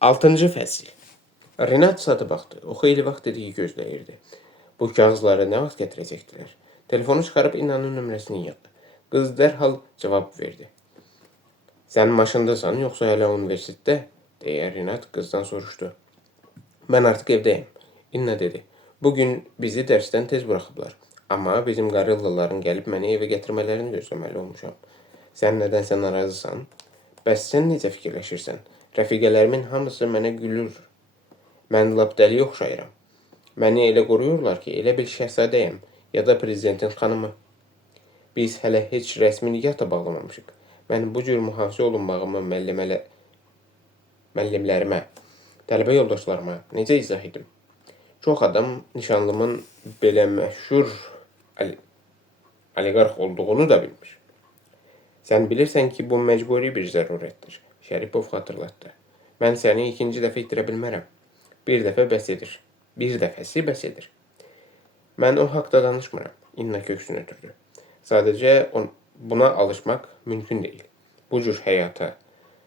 6-cı fəsil. Renat saata baxdı. O xeyli vaxt dediyi gözləyirdi. Bu kağızları nə vaxt gətirəcəkdilər? Telefonu çıxarıb İnnanın nömrəsini yığdı. Qız dərhal cavab verdi. Sən maşındasan, yoxsa hələ universitetdə? Deyə Renat qızdan soruşdu. Mən artıq evdəyim. İnna dedi. Bugün bizi dərsdən tez buraxıblar. Amma bizim qarillaların gəlib məni evə gətirmələrini gözləməli olmuşam. Sən nədənsə narazısan? Bəs sən necə fikirləşirsən? Rəfiqələrimin hamısı mənə gülür. Mən lap dəli oxşayıram. Məni elə qoruyurlar ki, elə bil şəhzadəyəm ya da prezidentin xanımı. Biz hələ heç rəsmi nikah da bağlamamışıq. Mən bu cür mühafizə olunmağımı müəllimlərimə, tələbə yoldaşlarıma necə izah edim? Çox adam nişanlımın belə məşhur oliqarx olduğunu da bilmir. Sən bilirsən ki, bu məcburi bir zərurətdir. Şəripov xatırlatdı. Mən səni ikinci dəfə itirə bilmərəm. Bir dəfə bəs edir. Bir dəfəsi bəs edir. Mən o haqda danışmıram. İnna köksünü ötürdü. Sadəcə buna alışmaq mümkün deyil. Bu cür həyata,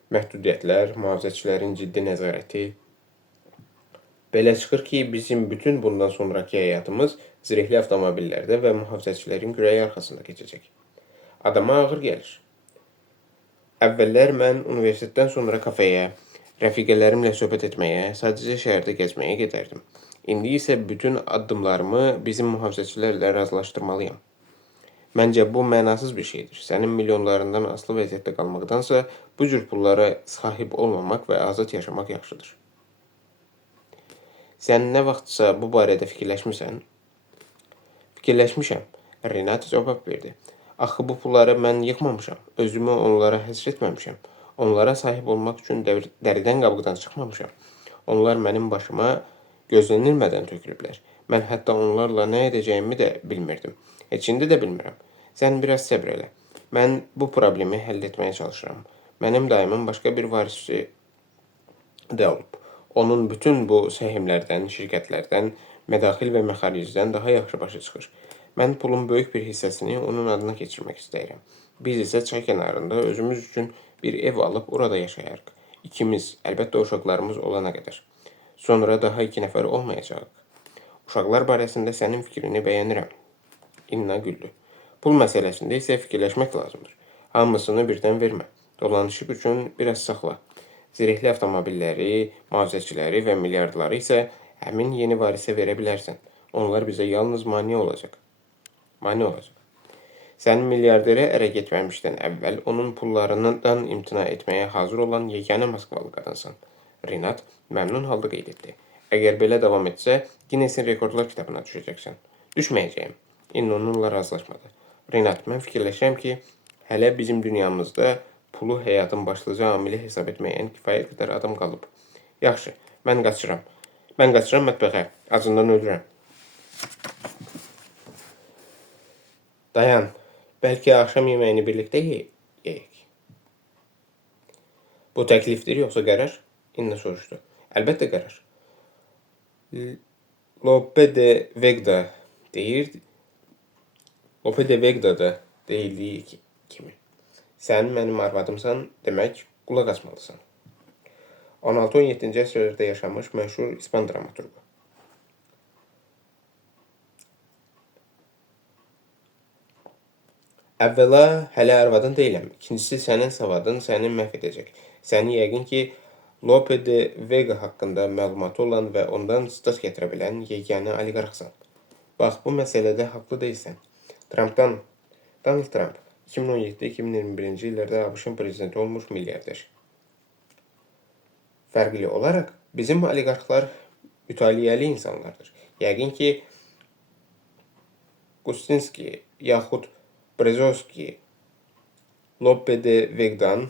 məhdudiyyətlər, mühafizəçilərin ciddi nəzarəti. Belə çıxır ki, bizim bütün bundan sonraki həyatımız zirehli avtomobillərdə və mühafizəçilərin kürəyi arxasında keçəcək. Adama ağır gəlir. Əvvəllər mən universitetdən sonra kafeyə, rəfiqələrimlə söhbət etməyə, sadəcə şəhərdə gəzməyə gedərdim. İndi isə bütün addımlarımı bizim mühafizəçilərlə razılaşdırmalıyam. Məncə bu mənasız bir şeydir. Sənin milyonlarından asılı vəziyyətdə qalmaqdansa, bu cür pullara sahib olmamaq və azad yaşamaq yaxşıdır. Sən nə vaxtsa bu barədə fikirləşmirsən? Fikirləşmişəm. Renat cavab verdi. Axı bu pulları mən yıxmamışam. Özümü onlara həsr etməmişəm. Onlara sahib olmaq üçün dəridən qabıqdan çıxmamışam. Onlar mənim başıma gözlənilmədən tökülüblər. Mən hətta onlarla nə edəcəyimi də bilmirdim. Heç indi də bilmirəm. Sən biraz səbr elə. Mən bu problemi həll etməyə çalışıram. Mənim dayımın başqa bir varisi də olub. Onun bütün bu səhimlərdən, şirkətlərdən, mədaxil və məxaricdən daha yaxşı başa çıxır. Mən pulun böyük bir hissəsini onun adına keçirmək istəyirəm. Biz isə çay kənarında özümüz üçün bir ev alıb orada yaşayarıq. İkimiz, əlbəttə uşaqlarımız olana qədər. Sonra daha 2 nəfər olmayacaq. Uşaqlar barəsində sənin fikrini bəyənirəm. İnna güldü. Pul məsələsində isə fikirləşmək lazımdır. Hamısını birdən vermə. Dolanışıq üçün biraz saxla. Zirehli avtomobilləri, mühafizəçiləri və milyardları isə həmin yeni varisə verə bilərsən. Onlar bizə yalnız mane olacaq. Sən milyarderə ərə getməmişdən əvvəl onun pullarından imtina etməyə hazır olan yeganə Moskvalı qadınsan. Renat məmnun halda qeyd etdi. Əgər belə davam etsə, Guinnessin rekordlar kitabına düşəcəksən. Düşməyəcəyim. İnna onunla razılaşmadı. Renat, mən fikirləşirəm ki, hələ bizim dünyamızda pulu həyatın başlıca amili hesab etməyən kifayət qədər adam qalıb. Yaxşı, mən qaçıram. Mən qaçıram mətbəxə. Acından ölürəm. Dayan, bəlkə axşam yeməyini birlikdə yeyək. Bu təklifdir, yoxsa qərar? İnna soruşdu. Əlbəttə qərar. Lope de Vegda'da deyildiyi kimi. Sən mənim arvadımsan, demək qulaq asmalısan. 16-17-ci əsrlərdə yaşamış məşhur İspan dramaturgu. Əvvəla, hələ arvadın deyiləm. İkincisi, sənin savadın səni məhv edəcək. Səni yəqin ki, Lope de Vega haqqında məlumatı olan və ondan stat gətirə bilən yeganə oliqarxsan. Bax, bu məsələdə haqlı deyilsən. Donald Trump 2017-2021-ci illərdə ABŞ-ın prezidenti olmuş milyarder. Fərqli olaraq, bizim oliqarxlar mütaliəli insanlardır. Yəqin ki, Gustinski yaxud Brezovski Lope de Vegdan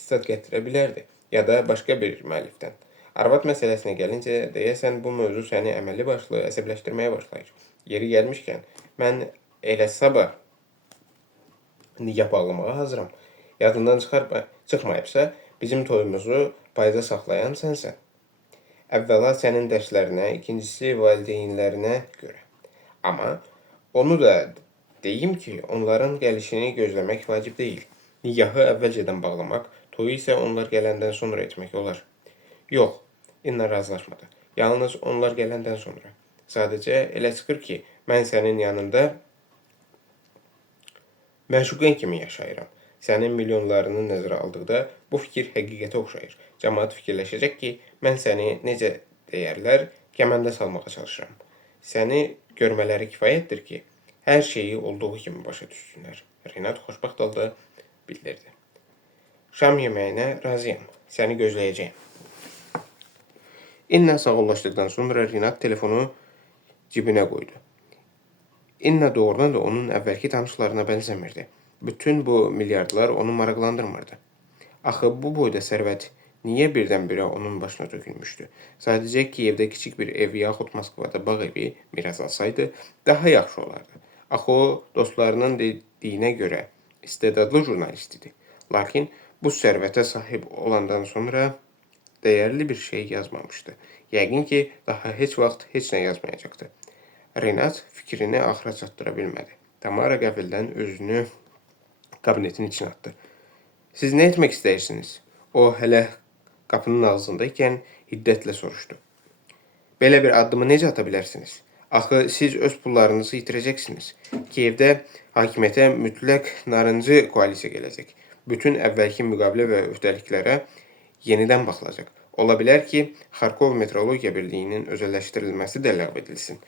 stat gətirə bilərdi, ya da başqa bir müəllifdən. Arvad məsələsinə gəlincə, deyəsən bu mövzu səni əməlli başlı əsəbləşdirməyə başlayır. Yeri gəlmişkən, mən elə sabah nikah bağlamağa hazıram. Yadından çıxmayıbsa, bizim toyumuzu payda saxlayan sənsən. Əvvəla sənin dərslərinə, ikincisi valideynlərinə görə. Amma onu da deyim ki, onların gəlişini gözləmək vacib deyil. Nikahı əvvəlcədən bağlamaq, toyu isə onlar gələndən sonra etmək olar. Yox, İnna razılaşmadı. Yalnız onlar gələndən sonra. Sadəcə elə çıxır ki, mən sənin yanında məşuqən kimi yaşayıram. Sənin milyonlarını nəzərə aldıqda bu fikir həqiqətə oxşayır. Cəmaət fikirləşəcək ki, mən səni necə deyərlər, kəməndə salmağa çalışıram. Səni görmələri kifayətdir ki, hər şeyi olduğu kimi başa düşsünlər. Renat xoşbəxt halda bildirdi. Şam yeməyinə razıyam. Səni gözləyəcəyəm. İnna sağollaşdıqdan sonra Renat telefonu cibinə qoydu. İnna doğrudan da onun əvvəlki tanışlarına bənzəmirdi. Bütün bu milyardlar onu maraqlandırmırdı. Axı bu boyda sərvət niyə birdən-birə onun başına tökülmüşdü? Sadəcə Kiyevdə kiçik bir ev yaxud Moskvada bağ evi miras alsaydı, daha yaxşı olardı. Axı o, dostlarının dediyinə görə istedadlı jurnalist idi. Lakin bu sərvətə sahib olandan sonra dəyərli bir şey yazmamışdı. Yəqin ki, daha heç vaxt heç nə yazmayacaqdı. Renat fikrini axıra çatdıra bilmədi. Tamara qəfildən özünü kabinetin içine attı. Siz nə etmək istəyirsiniz? O hələ qapının ağzındaykən hiddətlə soruşdu. Belə bir addımı necə ata bilərsiniz? Axı siz öz pullarınızı itirəcəksiniz. Kiyevdə hakimiyyətə mütləq narıncı koalisiya gələcək. Bütün əvvəlki müqavilə və öhdəliklərə yenidən baxılacaq. Ola bilər ki, Xarkov Metrologiya Birliyinin özəlləşdirilməsi də ləğv edilsin.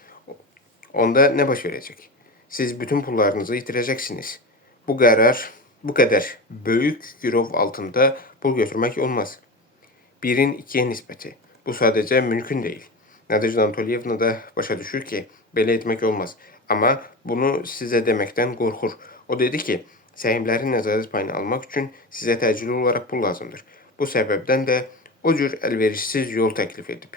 Onda nə baş verəcək? Siz bütün pullarınızı itirəcəksiniz. Bu qədər böyük girov altında pul götürmək olmaz. Birin ikiyə nisbəti. Bu sadəcə mümkün deyil. Nadejda Antolyevna da başa düşür ki, belə etmək olmaz. Amma bunu sizə deməkdən qorxur. O dedi ki, səhmlərin nəzarət payını almaq üçün sizə təcili olaraq pul lazımdır. Bu səbəbdən də o cür əlverişsiz yol təklif edib.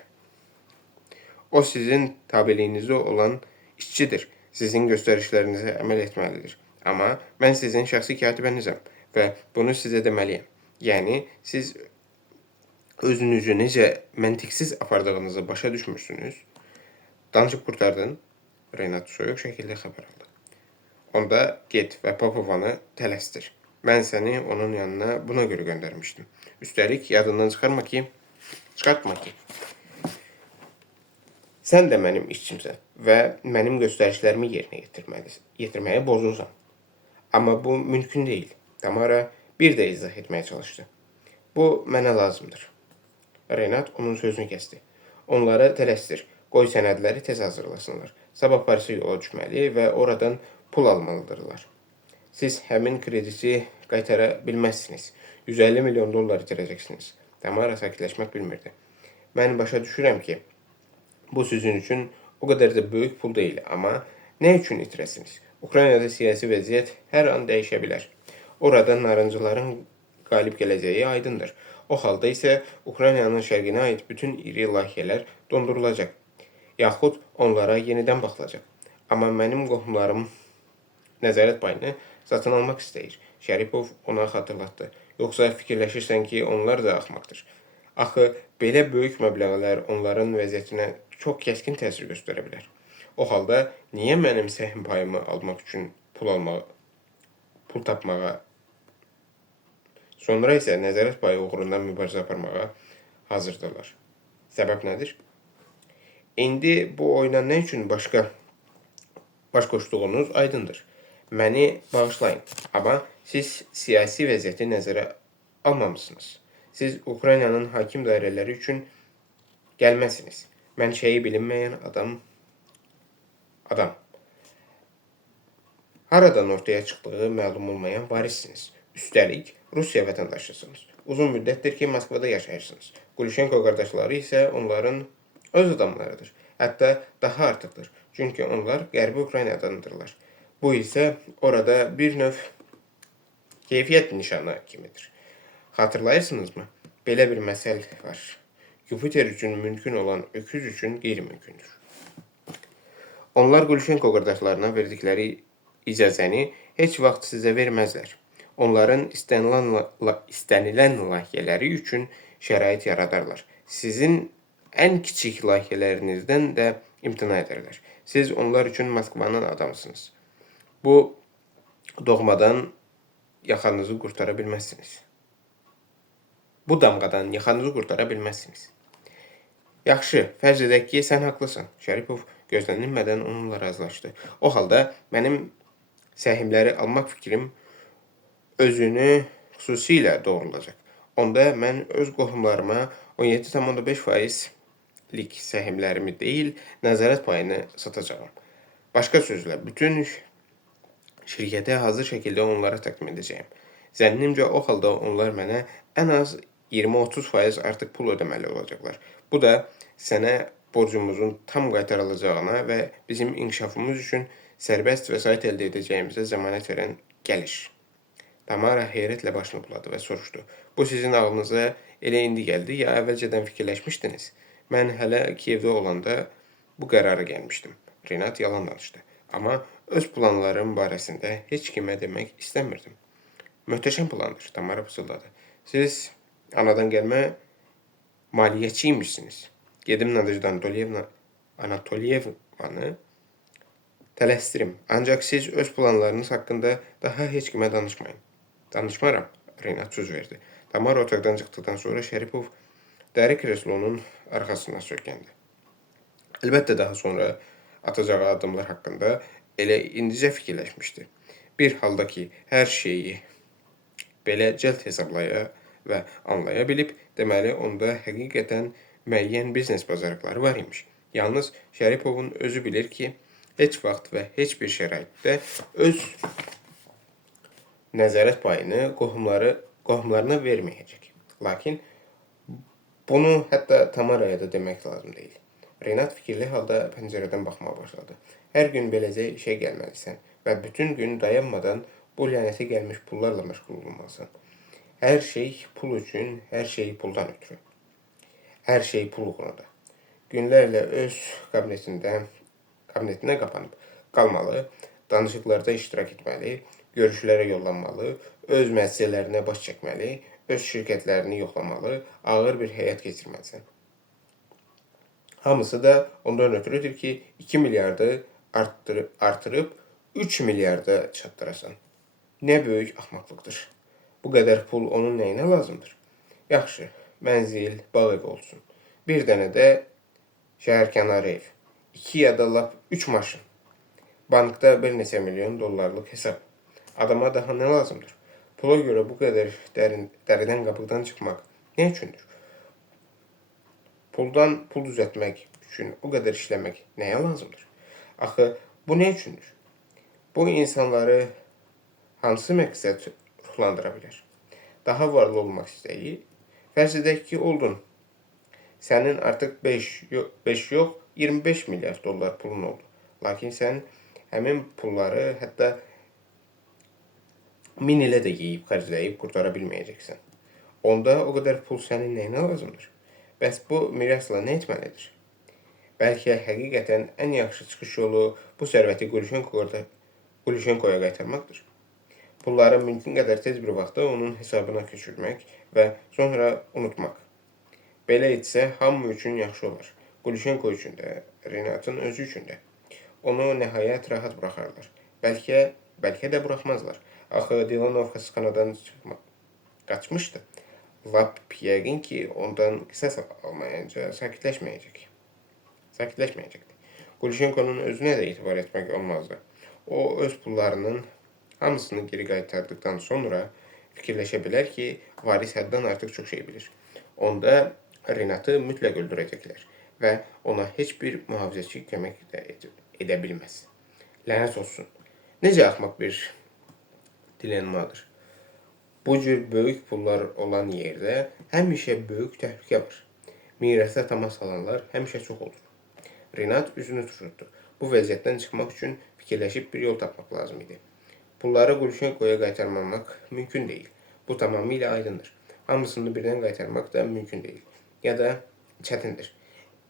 O sizin tabiliyinizdə olan işçidir. Sizin göstərişlərinizə əməl etməlidir. Amma mən sizin şəxsi katibənizəm və bunu sizə deməliyəm. Yəni, siz özünüzü necə məntiqsiz apardığınızı başa düşmürsünüz. Danışıb qurtardın. Renat soyuq şəkildə xəbər aldı. Onda get və Popovanı tələsdir. Mən səni onun yanına buna görə göndərmişdim. Üstəlik, yadından çıxartma ki, sən də mənim işçimsən və mənim göstərişlərimi yerinə yetirməyə borclusan. Amma bu mümkün deyil. Tamara bir də izah etməyə çalışdı. Bu mənə lazımdır. Renat onun sözünü kəsdi. Onları tələsdir. Qoy sənədləri tez hazırlasınlar. Sabah Parisə yola düşməli və oradan pul almalıdırlar. Siz həmin kredisi qaytara bilməzsiniz. 150 milyon dollar itirəcəksiniz. Tamara sakitləşmək bilmirdi. Mən başa düşürəm ki, bu sizin üçün o qədər də böyük pul deyil, amma nə üçün itirəsiniz? Ukraynada siyasi vəziyyət hər an dəyişə bilər. Orada narıncıların qalib gələcəyi aydındır. O halda isə Ukraynanın şərqinə aid bütün iri layihələr dondurulacaq. Yaxud onlara yenidən baxılacaq. Amma mənim qohumlarım nəzarət payını satın almaq istəyir. Şəripov ona xatırlatdı. Yoxsa fikirləşirsən ki, onlar da axmaqdır. Axı, belə böyük məbləğlər onların vəziyyətinə çox kəskin təsir göstərə bilər. O halda niyə mənim səhm payımı almaq üçün pul tapmağa, sonra isə nəzarət payı uğrundan mübarizə aparmağa hazırdırlar? Səbəb nədir? İndi bu oyuna nə üçün baş qoşduğunuz aydındır. Məni bağışlayın, amma siz siyasi vəziyyəti nəzərə almamışsınız. Siz Ukraynanın hakim dairələri üçün gəlməzsiniz. Mənşəyi bilinməyən adam. Haradan ortaya çıxdığı məlum olmayan varissiniz. Üstəlik, Rusiya vətəndaşısınız. Uzun müddətdir ki, Moskvada yaşayırsınız. Gulşenko qardaşları isə onların öz adamlarıdır. Hətta daha artıqdır. Çünki onlar Qərbi Ukraynadandırlar. Bu isə orada bir növ keyfiyyət nişanı kimidir. Xatırlayırsınızmı? Belə bir məsəl var. Jupiter üçün mümkün olan öküz üçün qeyri-mümkündür. Onlar Gulşenko qardaşlarına verdikləri icazəni heç vaxt sizə verməzlər. Onların istənilən layihələri üçün şərait yaradarlar. Sizin ən kiçik layihələrinizdən də imtina edərlər. Siz onlar üçün Moskvanın adamısınız. Bu doğmadan yaxanızı qurtara bilməzsiniz. Bu damğadan yaxanızı qurtara bilməzsiniz. Yaxşı, fərz edək ki, sən haqlısan. Şəripov gözlənilmədən onunla razılaşdı. O halda mənim səhmləri almaq fikrim özünü xüsusilə doğrulacaq. Onda mən öz qohumlarıma 17,5%lik səhmlərimi deyil, nəzarət payını satacağam. Başqa sözlə, bütün şirkəti hazır şəkildə onlara təqdim edəcəyəm. Zənnimcə o halda onlar mənə ən az 20-30% artıq pul ödəməli olacaqlar. Bu da sənə borcumuzun tam qaytarılacağına və bizim inkişafımız üçün sərbəst vəsait əldə edəcəyimizə zəmanət verən gəliş. Tamara heyrətlə başını buladı və soruşdu. Bu sizin ağlınıza elə indi gəldi, ya əvvəlcədən fikirləşmişdiniz? Mən hələ Kiyevdə olanda bu qərara gəlmişdim. Renat yalan danışdı. Amma öz planlarım barəsində heç kimə demək istəmirdim. Möhtəşəm plandır, Tamara pısıldadı. Siz anadan gəlmə maliyyəçiymişsiniz. Gedim Nadejda Anatoliyevnanı tələsdirim. Ancaq siz öz planlarınız haqqında daha heç kimə danışmayın. Danışmaram, Renat söz verdi. Tamara otaqdan çıxdıqdan sonra Şəripov dəri kreslonun arxasına söykəndi. Əlbəttə daha sonra atacağı addımlar haqqında elə indicə fikirləşmişdi. Bir halda ki, hər şeyi belə cəld hesablaya və anlaya bilib, deməli onda həqiqətən müəyyən biznes bacarıqları var imiş. Yalnız Şəripovun özü bilir ki, heç vaxt və heç bir şəraitdə öz nəzarət payını qohumlarına verməyəcək. Lakin bunu hətta Tamaraya da demək lazım deyil. Renat fikirli halda pəncərədən baxmağa başladı. Hər gün beləcə işə gəlməlisən və bütün gün dayanmadan bu lənətə gəlmiş pullarla məşğul olmalısan. Hər şey pul üçün, hər şey puldan ötürü. Hər şey pul uğrunda. Günlərlə öz kabinetinə qapanıb qalmalı, danışıqlarda iştirak etməli, görüşlərə yollanmalı, öz müəssisələrinə baş çəkməli, öz şirkətlərini yoxlamalı, ağır bir həyat keçirməlisən. Hamısı da ondan ötürüdür ki, 2 milyardı artırıb 3 milyarda çatdırasan. Nə böyük axmaqlıqdır. Bu qədər pul onun nəyinə lazımdır? Yaxşı, mənzil, bağ evi olsun. Bir dənə də şəhərkənarı ev. 2 ya da lap 3 maşın. Bankda bir neçə milyon dollarlıq hesab. Adama daha nə lazımdır? Pula görə bu qədər dəridən qapıqdan çıxmaq nə üçündür? Puldan pul düzəltmək üçün o qədər işləmək nəyə lazımdır? Axı, bu nə üçündür? Bu insanları hansı məqsəd ruhlandıra bilər? Daha varlı olmaq istəyi, fərz edək ki, oldun. Sənin artıq 5 yox, 25 milyard dollar pulun oldu. Lakin sən həmin pulları hətta 1000 ilə də yeyib, xərcləyib qurtara bilməyəcəksən. Onda o qədər pul sənin nəyinə lazımdır? Bəs bu mirasla nə etməlidir? Bəlkə həqiqətən ən yaxşı çıxış yolu bu sərvəti Qulişenkoya qaytarmaqdır. Pulları mümkün qədər tez bir vaxtda onun hesabına köçürmək və sonra unutmaq. Belə etsə, hamı üçün yaxşı olar. Qulişenko üçün də, Renatın özü üçün də. Onu nəhayət rahat buraxarlar. Bəlkə də buraxmazlar. Axı Dilanov xəstəxanadan qaçmışdı. Lap yəqin ki, ondan qisas almayınca sakitləşməyəcəkdi. Qulişenkonun özünə də etibar etmək olmazdı. O, öz pullarının hamısını geri qaytardıqdan sonra fikirləşə bilər ki, varis həddən artıq çox şey bilir. Onda Renatı mütləq öldürəcəklər və ona heç bir mühafizəçi kömək edə bilməz. Lənət olsun. Necə axmaq bir dilenmadır. Bu cür böyük pullar olan yerdə həmişə böyük təhlükə var. Mirəsə təmas alanlar həmişə çox olur. Renat üzünü turşutdu. Bu vəziyyətdən çıxmaq üçün fikirləşib bir yol tapmaq lazım idi. Pulları Qulişenkoya qaytarmamaq mümkün deyil. Bu tamamilə aydındır. Hamısını birdən qaytarmaq da mümkün deyil. Ya da çətindir.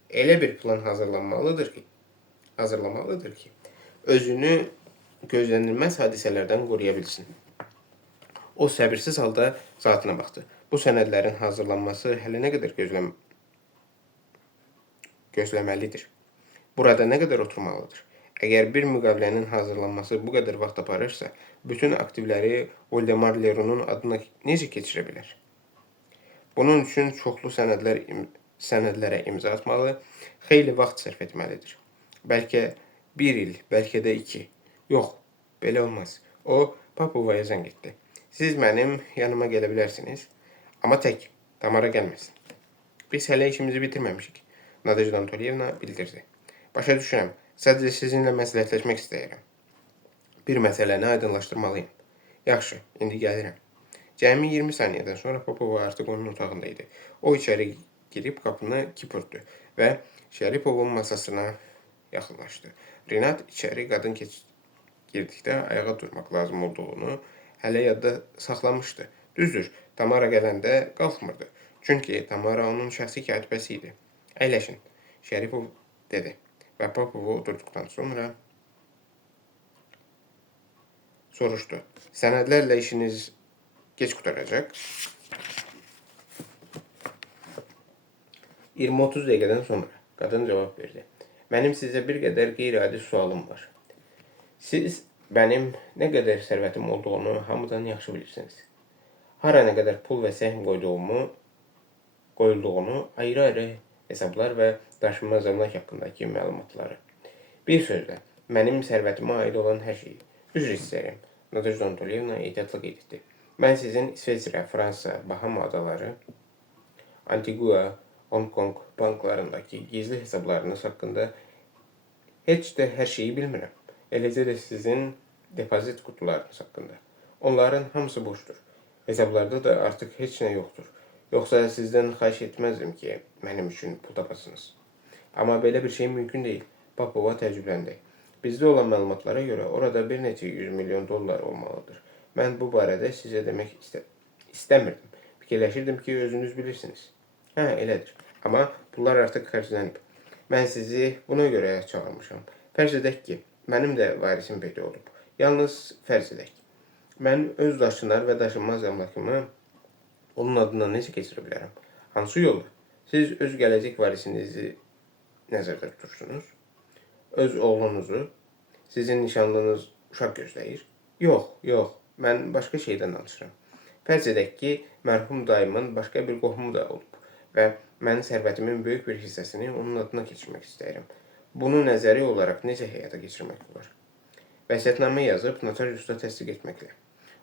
Elə bir plan hazırlamalıdır ki, özünü gözlənilməz hadisələrdən qoruya bilsin. O səbirsiz halda saatına baxdı. Bu sənədlərin hazırlanması hələ nə qədər gözləməlidir? Burada nə qədər oturmalıdır? Əgər bir müqavilənin hazırlanması bu qədər vaxt aparırsa, bütün aktivləri Voldemar Lerounun adına necə keçirə bilər? Bunun üçün çoxlu sənədlər sənədlərə imza atmalı, xeyli vaxt sərf etməlidir. Bəlkə bir il, bəlkə də 2. Yox, belə olmaz. O, Papovaya zəng etdi. Siz mənim yanıma gələ bilərsiniz, amma tək, Tamara gəlməsin. Biz hələ işimizi bitirməmişik, Nadejda Antolyevna bildirdi. Başa düşürəm, sadəcə sizinlə məsləhətləşmək istəyirəm. Bir məsələni aydınlaşdırmalıyım. Yaxşı, indi gəlirəm. Cəmi 20 saniyədən sonra Popov artıq onun otağında idi. O içəri girib qapını kipirtdi və Şəripovun masasına yaxınlaşdı. Rinat içəri qadın girdikdə ayağa durmaq lazım olduğunu hələ yadda saxlamışdı. Düzdür, Tamara gələndə qalxmırdı. Çünki Tamara onun şəxsi katibəsi idi. Əyləşin, Şəripov dedi və Popovu oturduqdan sonra soruşdu. Sənədlərlə işiniz geç qutaracaq. 20-30 dəqiqədən sonra qadın cavab verdi. Mənim sizə bir qədər qeyri-adi sualım var. Siz mənim nə qədər sərvətim olduğunu hamıdan yaxşı bilirsiniz. Hara nə qədər pul və səhm qoyulduğunu, ayrı-ayrı hesablar və daşınmaz əmlak haqqındakı məlumatları. Bir sözlə, mənim sərvətimə aid olan hər şeyi. Üzr istəyirəm, Nadejda Antolyevna ehtiyatla qeyd etdi. Mən sizin İsveçrə, Fransa, Bahama adaları, Antigua, Hong Kong banklarındakı gizli hesablarınız haqqında heç də hər şeyi bilmirəm. Eləcə də sizin depozit qutularınız haqqında. Onların hamısı boşdur. Hesablarda da artıq heç nə yoxdur. Yoxsa sizdən xahiş etməzdim ki, mənim üçün pul tapasınız. Amma belə bir şey mümkün deyil. Popova təəccübləndi. Bizdə olan məlumatlara görə orada bir neçə 100 milyon dollar olmalıdır. Mən bu barədə sizə demək istəmirdim. Fikirləşirdim ki, özünüz bilirsiniz. Hə, elədir. Amma pullar artıq xərclənib. Mən sizi buna görə çağırmışam. Fərz edək ki, mənim də varisim peyda olub. Yalnız fərz edək. Mən öz daşınar və daşınmaz əmlakımı onun adından necə keçirə bilərəm? Hansı yolla? Siz öz gələcək varisinizi nəzərdə tutursunuz. Öz oğlunuzu, sizin nişanlınız uşaq gözləyir. Yox, mən başqa şeydən danışıram. Fərz edək ki, mərhum dayımın başqa bir qohumu da olub və mən sərvətimin böyük bir hissəsini onun adına keçirmək istəyirəm. Bunu nəzəri olaraq necə həyata keçirmək olar? Vəsiyyətnamə yazıb notariusda təsdiq etməklə.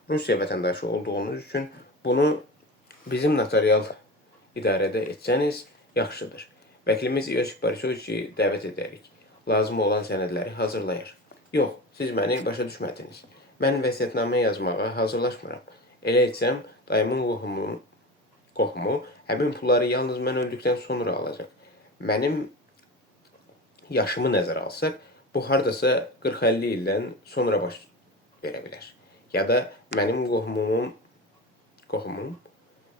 Rusiya vətəndaşı olduğunuz üçün bunu bizim notarial idarədə etsəniz yaxşıdır. Vəkilimiz Iosif Borisoviçi dəvət edərik. Lazım olan sənədləri hazırlayır. Yox, siz məni başa düşmədiniz. Mən vəsiyyətnamə yazmağa hazırlaşmıram. Elə etsəm, dayımın qohumu həmin pulları yalnız mən öldükdən sonra alacaq. Mənim yaşımı nəzərə alsaq, bu hardasa 40-50 ildən sonra baş verə bilər. Ya da mənim qohumum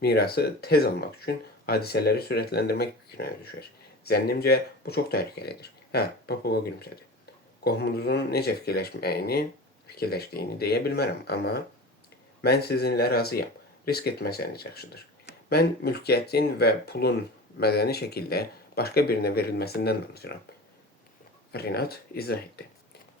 mirası tez almaq üçün hadisələri sürətləndirmək fikrinə düşər. Zənnimcə, bu çox təhlükəlidir. Hə, Popova gülümsədi. Qohumunuzun necə fikirləşdiyini deyə bilmərəm, amma mən sizinlə razıyam. Risk etməsəniz yaxşıdır. Mən mülkiyyətin və pulun mədəni şəkildə başqa birinə verilməsindən danışıram. Rinat izah etdi.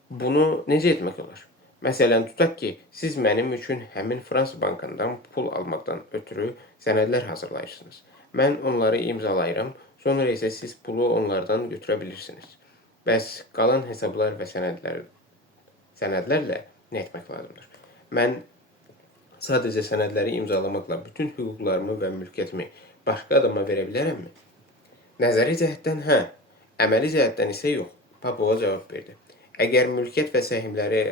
Bunu necə etmək olar? Məsələn, tutaq ki, siz mənim üçün həmin Fransa bankından pul almaqdan ötürü sənədlər hazırlayırsınız. Mən onları imzalayıram, sonra isə siz pulu onlardan götürə bilirsiniz. Bəs qalan hesablar və sənədlərlə nə etmək lazımdır? Mən sadəcə sənədləri imzalamaqla bütün hüquqlarımı və mülkiyyətimi başqa adama verə bilərəmmi? Nəzəri cəhətdən hə, əməli cəhətdən isə yox. Popova cavab verdi. Əgər mülkiyyət və səhmləri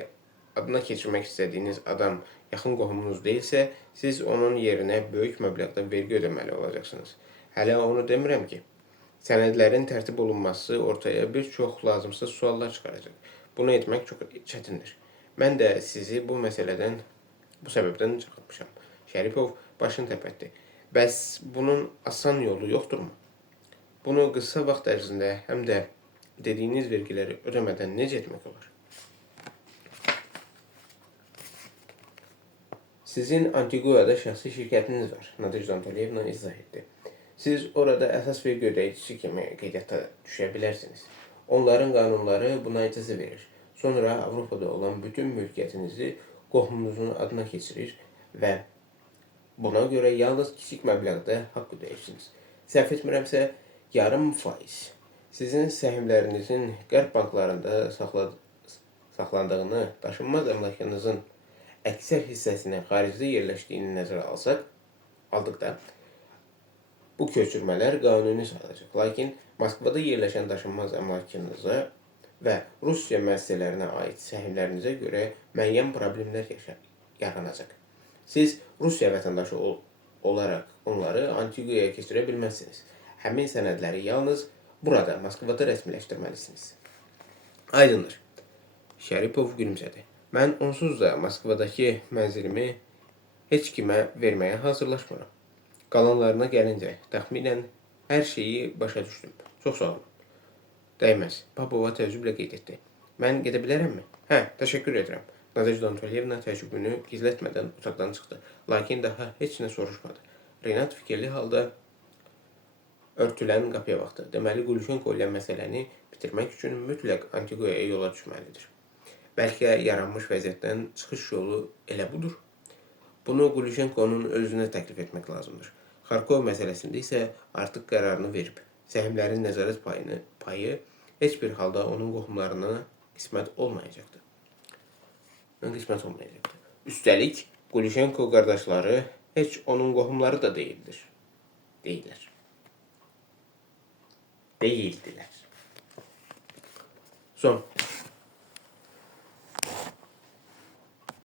adına keçirmək istədiyiniz adam yaxın qohumunuz deyilsə, siz onun yerinə böyük məbləğdə vergi ödəməli olacaqsınız. Hələ onu demirəm ki, sənədlərin tərtib olunması ortaya bir çox lazımsız suallar çıxaracaq. Bunu etmək çox çətindir. Mən də sizi bu səbəbdən çağırmışam. Şəripov başını təpətdi. Bəs bunun asan yolu yoxdurmu? Bunu qısa vaxt ərzində həm də dediyiniz vergiləri ödəmədən necə etmək olar? Sizin Antiguada şəxsi şirkətiniz var, Nadejda Antolyevna izah etdi. Siz orada əsas vergi ödəyicisi kimi qeydiyyata düşə bilərsiniz. Onların qanunları buna icazə verir. Sonra Avropada olan bütün mülkiyyətinizi qohumunuzun adına keçirir və buna görə yalnız kiçik məbləğdə haqq ödəyirsiniz. Səhv etmirəmsə, yarım faiz. Sizin səhmlərinizin qərb banklarında saxlandığını, daşınmaz əmlakınızın əksər hissəsinin xaricdə yerləşdiyini nəzərə aldıqda, bu köçürmələr qanuni sayılacaq. Lakin Moskvada yerləşən daşınmaz əmlakınıza və Rusiya müəssisələrinə aid səhmlərinizə görə müəyyən problemlər yaranacaq. Siz Rusiya vətəndaşı olaraq onları Antiguaya keçirə bilməzsiniz. Həmin sənədləri yalnız burada, Moskvada rəsmiləşdirməlisiniz. Aydındır. Şəripov gülümsədi. Mən onsuz da Moskvadakı mənzilimi heç kimə verməyə hazırlaşmıram. Qalanlarına gəlincə, təxminən hər şeyi başa düşdüm. Çox sağ olun. Dəyməz. Papova təəccüblə qeyd etdi. Mən gedə bilərəmmi? Hə, təşəkkür edirəm. Nadejda Anatolyevna təəccübünü gizlətmədən otaqdan çıxdı. Lakin daha heç nə soruşmadı. Renat fikirli halda örtülən qapıya baxdı. Deməli, Gulşenko ilə məsələni bitirmək üçün mütləq Antiguaya yola düşməlidir. Bəlkə yaranmış vəziyyətdən çıxış yolu elə budur. Bunu Gulşenkonun özünə təklif etmək lazımdır. Xarkov məsələsində isə artıq qərarını verib. Səhmlərin nəzarət payı heç bir halda onun qohumlarına qismət olmayacaqdır. Üstəlik, Gulşenko qardaşları heç onun qohumları da deyildilər. Son.